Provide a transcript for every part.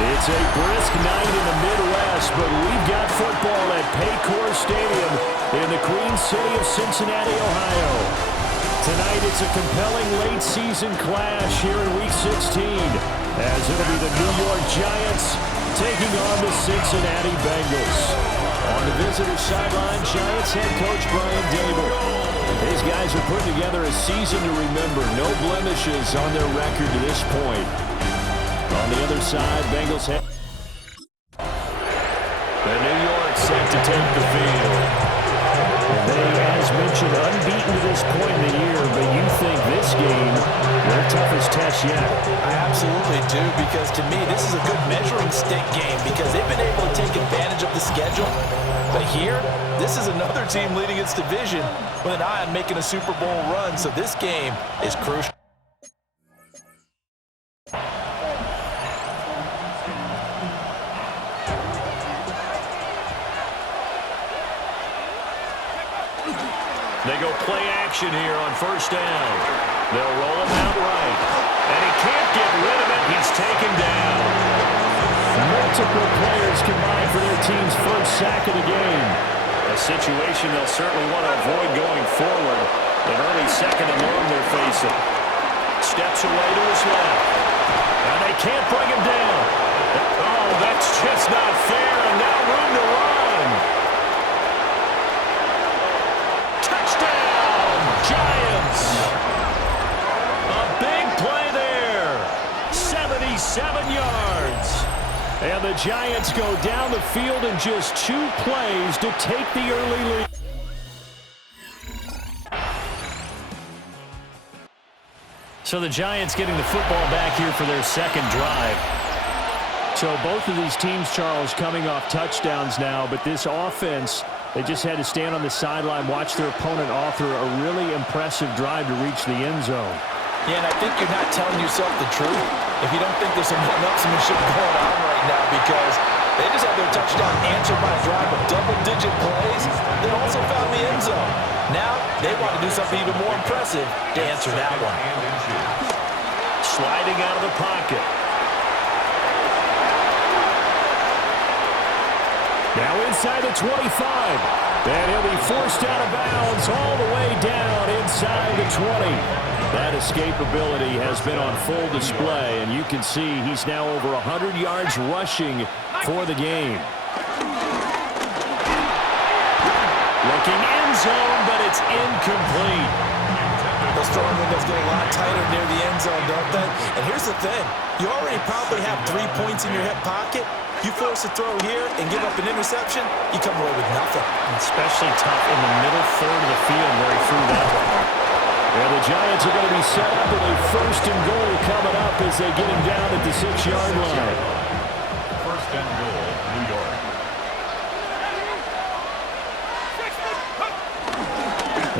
It's a brisk night in the Midwest, but we've got football at Paycor Stadium in the Queen City of Cincinnati, Ohio. Tonight it's a compelling late-season clash here in Week 16, as it'll be the New York Giants taking on the Cincinnati Bengals. On the visitor sideline, Giants head coach Brian Dable. These guys are putting together a season to remember. No blemishes on their record to this point. On the other side, Bengals head. The New York set to take the field. They, as mentioned, unbeaten to this point in the year, but you think this game, their toughest test yet? I absolutely do, because to me, this is a good measuring stick game because they've been able to take advantage of the schedule. But here, this is another team leading its division with an eye on making a Super Bowl run, so this game is crucial. They go play action here on first down. They'll roll him out right. And he can't get rid of it. He's taken down. Multiple players combined for their team's first sack of the game. A situation they'll certainly want to avoid going forward. An early second and long they're facing. Steps away to his left. And they can't bring him down. Oh, that's just not fair. And now room to run. Giants. A big play there. 77 yards. And the Giants go down the field in just 2 plays to take the early lead. So the Giants getting the football back here for their second drive. So both of these teams, Charles, coming off touchdowns now, but this offense, they just had to stand on the sideline, watch their opponent author a really impressive drive to reach the end zone. Yeah, and I think you're not telling yourself the truth if you don't think there's some one-upsmanship going on right now, because they just had their touchdown answered by a drive of double-digit plays. They also found the end zone. Now they want to do something even more impressive to answer that one. Sliding out of the pocket. Now inside the 25. And he'll be forced out of bounds all the way down inside the 20. That escapability has been on full display, and you can see he's now over 100 yards rushing for the game. Looking end zone, but it's incomplete. Those throwing windows get a lot tighter near the end zone, don't they? And here's the thing. You already probably have 3 points in your hip pocket. You force a throw here and give up an interception, you come away with nothing. Especially tough in the middle third of the field where he threw that one. And the Giants are going to be set up with a first and goal coming up as they get him down at the 6-yard line. First and goal, New York.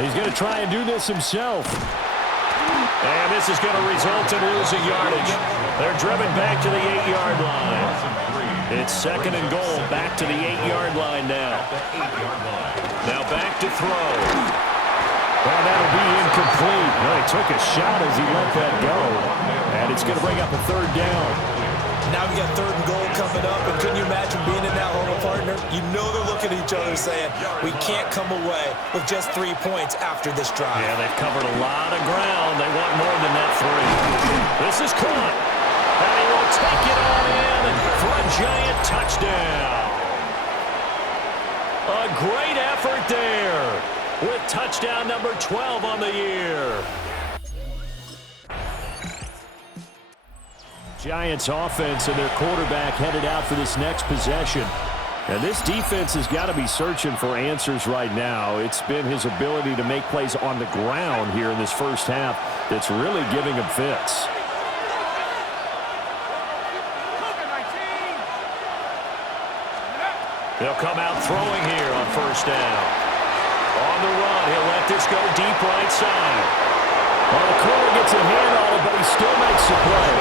He's going to try and do this himself. And this is going to result in losing yardage. They're driven back to the 8-yard line. It's second and goal, back to the 8-yard line now. Now back to throw. Well, that'll be incomplete. Well, he took a shot as he let that go. And it's going to bring up a third down. Now we got third and goal coming up, and can you imagine being in that hole, partner? You know they're looking at each other saying, we can't come away with just 3 points after this drive. Yeah, they've covered a lot of ground. They want more than that 3. This is caught. And he will take it on in for a Giant touchdown. A great effort there with touchdown number 12 on the year. Giants offense and their quarterback headed out for this next possession. And this defense has got to be searching for answers right now. It's been his ability to make plays on the ground here in this first half that's really giving him fits. They'll come out throwing here on first down. On the run, he'll let this go deep right side. Well, the corner gets a hand on it, but he still makes the play.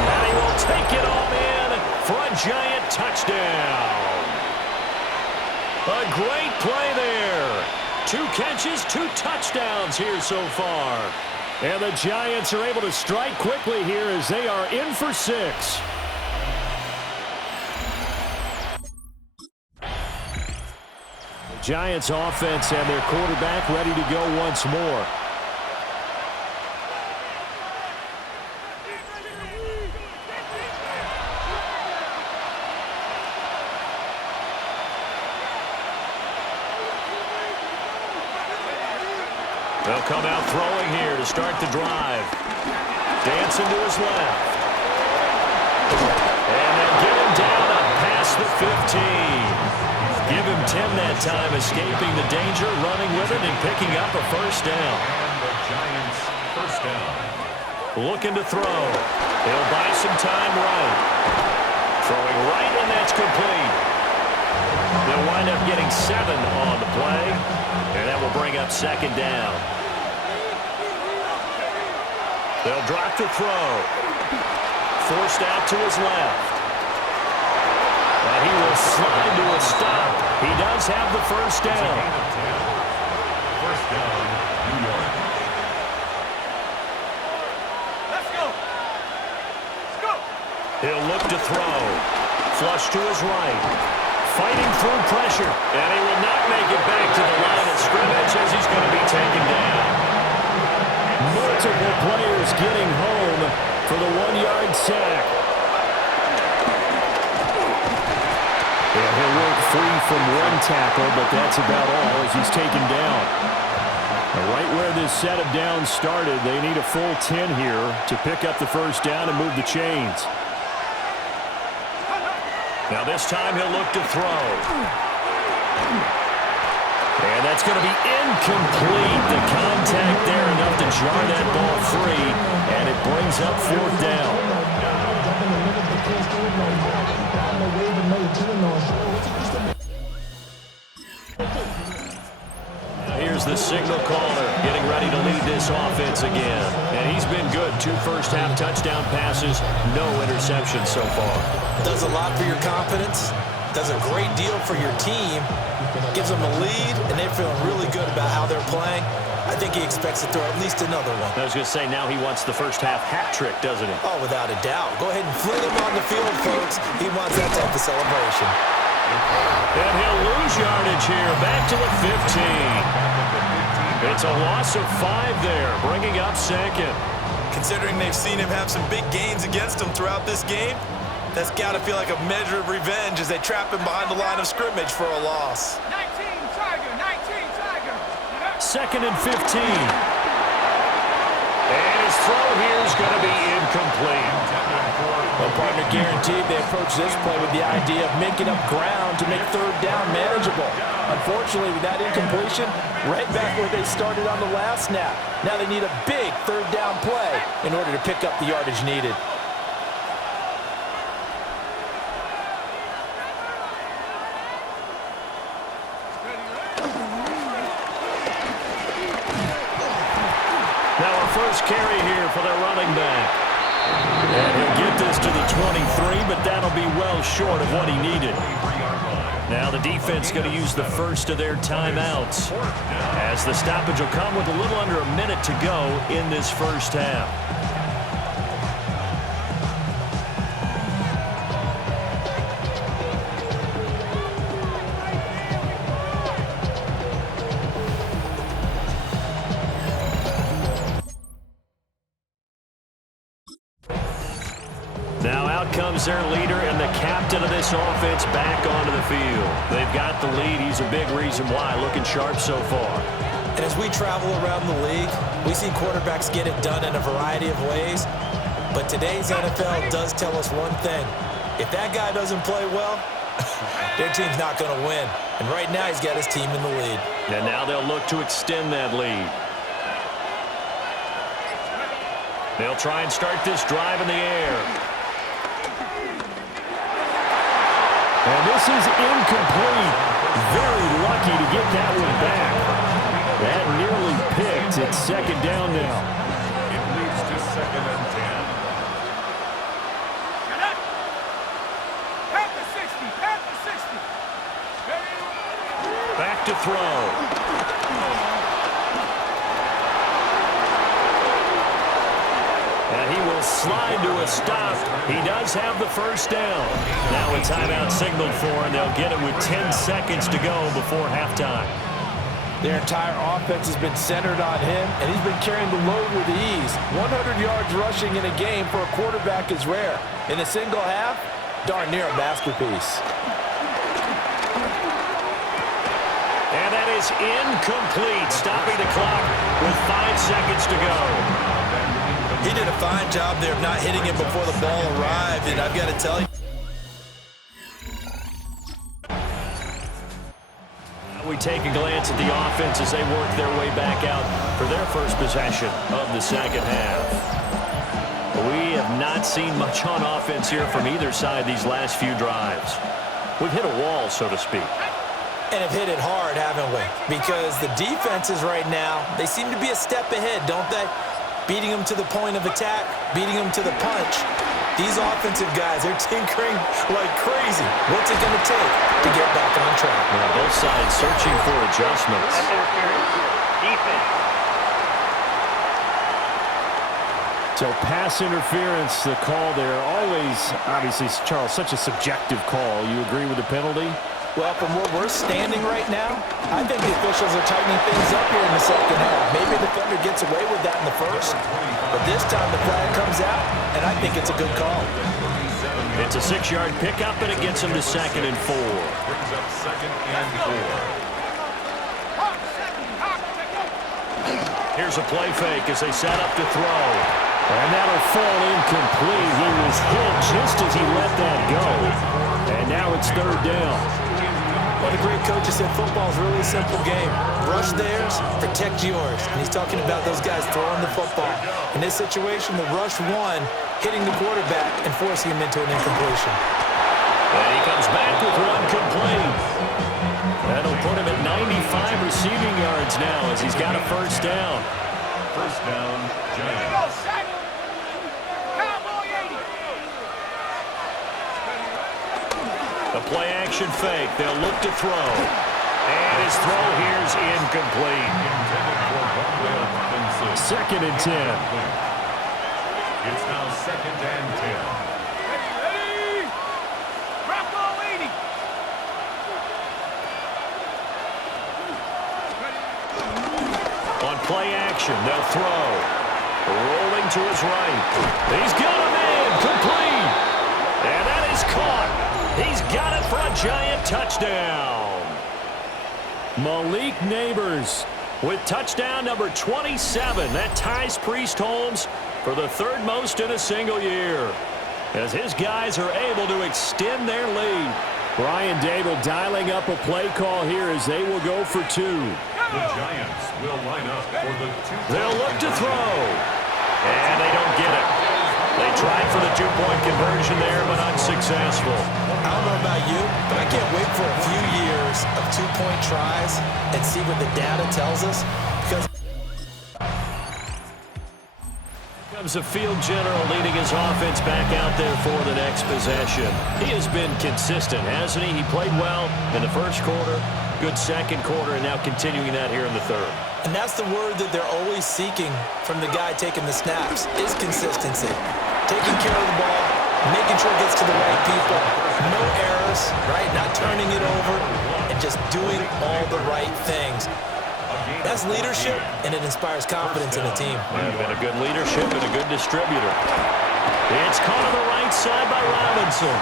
And he will take it on in for a Giant touchdown. A great play there. 2 catches, 2 touchdowns here so far. And the Giants are able to strike quickly here as they are in for 6. Giants offense and their quarterback ready to go once more. They'll come out throwing here to start the drive. Dancing to his left. And they'll get him down up past the 15. Give him 10 that time, escaping the danger, running with it, and picking up a first down. And the Giants first down. Looking to throw. He'll buy some time right. Throwing right, and that's complete. They'll wind up getting 7 on the play, and that will bring up second down. They'll drop to throw. Forced out to his left. And he will slide to a stop. He does have the first down. First down, New York. Let's go. Let's go. He'll look to throw. Flush to his right. Fighting through pressure. And he will not make it back to the line of scrimmage as he's going to be taken down. Multiple players getting home for the 1-yard sack. Yeah, he'll work free from one tackle, but that's about all as he's taken down. Now, right where this set of downs started, they need a full 10 here to pick up the first down and move the chains. Now this time he'll look to throw. And that's going to be incomplete. The contact there enough to jar that ball free, and it brings up fourth down. Here's the signal caller getting ready to lead this offense again. And he's been good. 2 first-half touchdown passes, no interceptions so far. Does a lot for your confidence. Does a great deal for your team. Gives them a lead, and they're feeling really good about how they're playing. I think he expects to throw at least another one. I was going to say, now he wants the first-half hat trick, doesn't he? Oh, without a doubt. Go ahead and fling him on the field, folks. He wants that type of celebration. And he'll lose yardage here, back to the 15. It's a loss of 5 there, bringing up second. Considering they've seen him have some big gains against them throughout this game, that's got to feel like a measure of revenge as they trap him behind the line of scrimmage for a loss. 19 Tiger, 19 Tiger. Second and 15. And his throw here is going to be incomplete. Well, partner, guaranteed they approach this play with the idea of making up ground to make third down manageable. Unfortunately, with that incompletion, right back where they started on the last snap. Now they need a big third down play in order to pick up the yardage needed. Now a first carry here for their running back. And he'll get this to the 23, but that'll be well short of what he needed. Now the defense going to use the first of their timeouts, as the stoppage will come with a little under a minute to go in this first half. Now out comes their leader and the captain of this offense back onto the field. They've got the lead. He's a big reason why. Looking sharp so far. And as we travel around the league, we see quarterbacks get it done in a variety of ways. But today's NFL does tell us one thing. If that guy doesn't play well, their team's not going to win. And right now he's got his team in the lead. And now they'll look to extend that lead. They'll try and start this drive in the air. And this is incomplete. Very lucky to get that one back. That nearly picked. It's second down now. It leads to second and 10. Pat the 60, pat the 60. Back to throw. And he will will slide to a stop. He does have the first down. Now a timeout signaled for, and they'll get it with 10 seconds to go before halftime. Their entire offense has been centered on him, and he's been carrying the load with ease. 100 yards rushing in a game for a quarterback is rare. In a single half, darn near a masterpiece. And that is incomplete, stopping the clock with 5 seconds to go. He did a fine job there of not hitting it before the ball arrived, and I've got to tell you, we take a glance at the offense as they work their way back out for their first possession of the second half. We have not seen much on offense here from either side these last few drives. We've hit a wall, so to speak. And have hit it hard, haven't we? Because the defenses right now, they seem to be a step ahead, don't they? Beating them to the point of attack, beating them to the punch. These offensive guys, they're tinkering like crazy. What's it going to take to get back on track? Well, both sides searching for adjustments. Defense. So pass interference, the call there. Always, obviously, Charles, such a subjective call. You agree with the penalty? Well, from where we're standing right now, I think the officials are tightening things up here in the second half. Maybe the defender gets away with that in the first, but this time the flag comes out, and I think it's a good call. It's a 6-yard pickup, and it gets him to 2nd and 4. Brings up 2nd and 4. Here's a play fake as they set up to throw. And that'll fall incomplete. He was hit just as he let that go. And now it's 3rd down. One of the great coaches said football is really a simple game. Rush theirs, protect yours. And he's talking about those guys throwing the football. In this situation, the rush one, hitting the quarterback and forcing him into an incompletion. And he comes back with one complete. That'll put him at 95 receiving yards now as he's got a first down. First down, Giants. Cowboy 80. The play action fake. They'll look to throw. And his throw here's incomplete. Intended for Broadway Robinson. 2nd and 10. It's now 2nd and 10. Ready? Bronco 80. On play action, they'll throw. Rolling to his right. He's got a man. Complete. And that is caught. He's got it for a Giant touchdown. Malik Neighbors with touchdown number 27. That ties Priest Holmes for the 3rd most in a single year, as his guys are able to extend their lead. Brian Dable dialing up a play call here as they will go for 2. The Giants will line up for the 2. They'll look to throw. And they don't get it. They tried for the 2-point conversion there, but unsuccessful. I don't know about you, but I can't wait for a few years of 2-point tries and see what the data tells us. Because comes a field general leading his offense back out there for the next possession. He has been consistent, hasn't he? He played well in the first quarter, good second quarter, and now continuing that here in the 3rd. And that's the word that they're always seeking from the guy taking the snaps, is consistency. Taking care of the ball, making sure it gets to the right people, no errors, right? Not turning it over, and just doing all the right things. That's leadership, and it inspires confidence in a team. And a good leadership and a good distributor. It's caught on the right side by Robinson.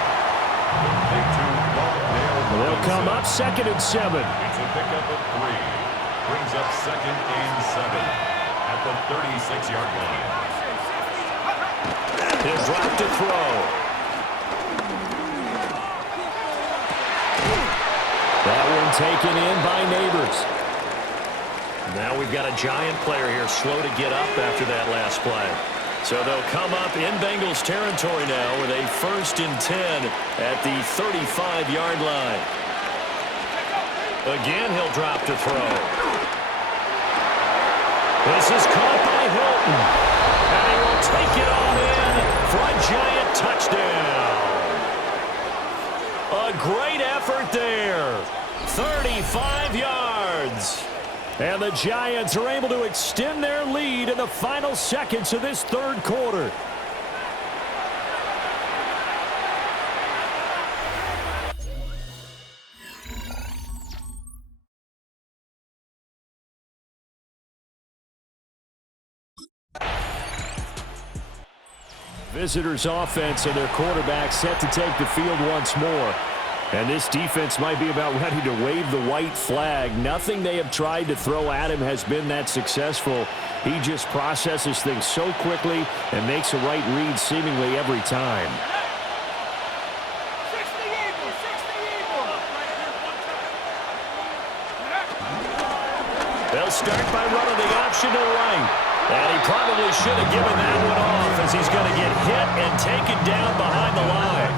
They'll come up 2nd and 7. It's a pickup of 3. Brings up 2nd and 7 at the 36-yard line. He'll drop to throw. That one taken in by Neighbors. Now we've got a Giant player here slow to get up after that last play. So they'll come up in Bengals territory now with a 1st and 10 at the 35-yard line. Again, he'll drop to throw. This is caught by Hilton. And he will take it all in for a Giant touchdown. A great effort there. 35 yards. And the Giants are able to extend their lead in the final seconds of this 3rd quarter. Visitors offense and their quarterback set to take the field once more. And this defense might be about ready to wave the white flag. Nothing they have tried to throw at him has been that successful. He just processes things so quickly and makes a right read seemingly every time. They'll start by running the option to the right. And he probably should have given that one off as he's going to get hit and taken down behind the line.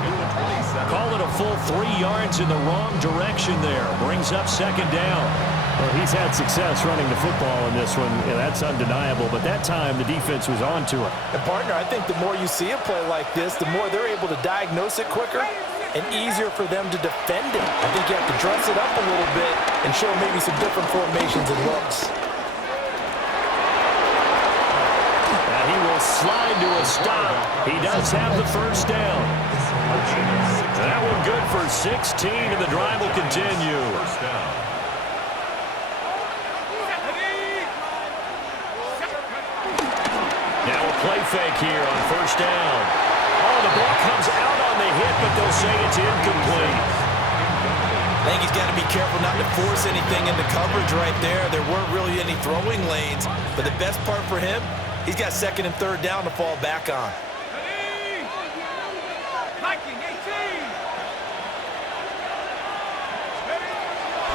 Call it a full 3 yards in the wrong direction there. Brings up second down. Well, he's had success running the football in this one. Yeah, that's undeniable. But that time, the defense was on to it. And, partner, I think the more you see a play like this, the more they're able to diagnose it quicker and easier for them to defend it. I think you have to dress it up a little bit and show maybe some different formations and looks. Now he will slide to a stop. He does have the first down. That one good for 16, and the drive will continue. First down. Now a play fake here on first down. Oh, the ball comes out on the hit, but they'll say it's incomplete. I think he's got to be careful not to force anything into coverage right there. There weren't really any throwing lanes, but the best part for him, he's got second and third down to fall back on.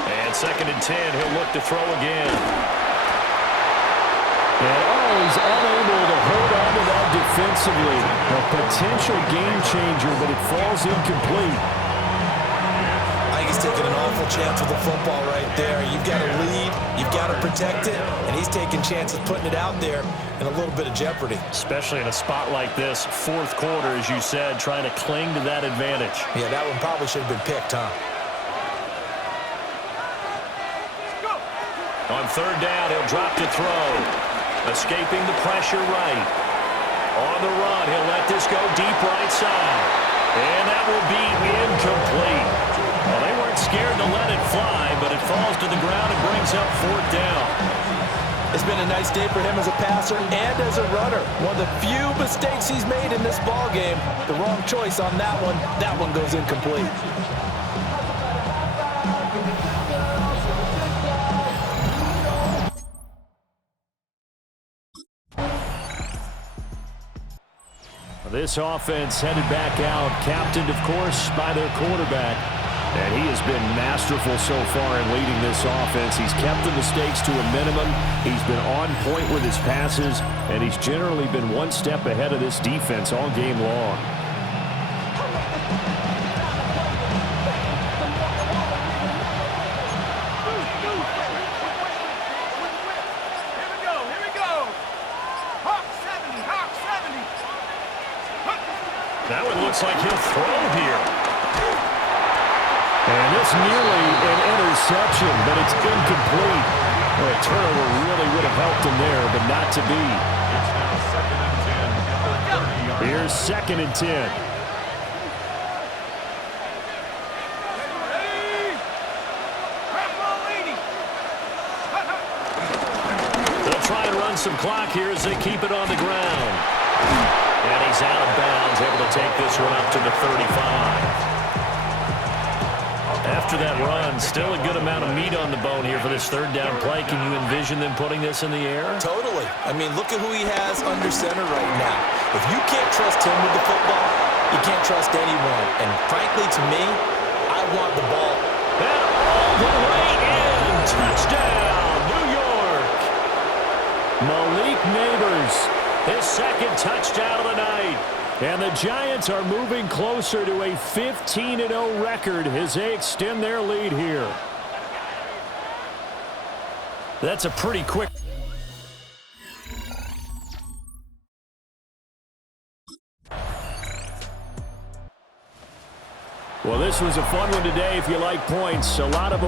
And second and 10, he'll look to throw again. And he's unable to hold on to that defensively. A potential game changer, but it falls incomplete. I think he's taking an awful chance with the football right there. You've got to lead, you've got to protect it, and he's taking chances putting it out there in a little bit of jeopardy. Especially in a spot like this, fourth quarter, as you said, trying to cling to that advantage. Yeah, that one probably should have been picked, huh? On third down, he'll drop to throw. Escaping the pressure right. On the run, he'll let this go deep right side. And that will be incomplete. Well, they weren't scared to let it fly, but it falls to the ground and brings up fourth down. It's been a nice day for him as a passer and as a runner. One of the few mistakes he's made in this ball game. The wrong choice on that one. That one goes incomplete. This offense headed back out, captained, of course, by their quarterback. And he has been masterful so far in leading this offense. He's kept the mistakes to a minimum. He's been on point with his passes, and he's generally been one step ahead of this defense all game long. That one looks like he'll throw here. And this nearly an interception, but it's incomplete. Well, a turnover really would have helped him there, but not to be. It's now second and 10 at the 30-yard line. Here's second and 10. They'll try and run some clock here as they keep it on the ground. And he's out of bounds, able to take this one up to the 35. After that run, still a good amount of meat on the bone here for this third down play. Can you envision them putting this in the air? Totally. I mean, look at who he has under center right now. If you can't trust him with the football, you can't trust anyone. And frankly, to me, I want the ball. And all the way in. Touchdown, New York. Malik Neighbors, his second touchdown of the night. And the Giants are moving closer to a 15-0 record as they extend their lead here. That's a pretty quick. Well, this was a fun one today if you like points. A lot of them.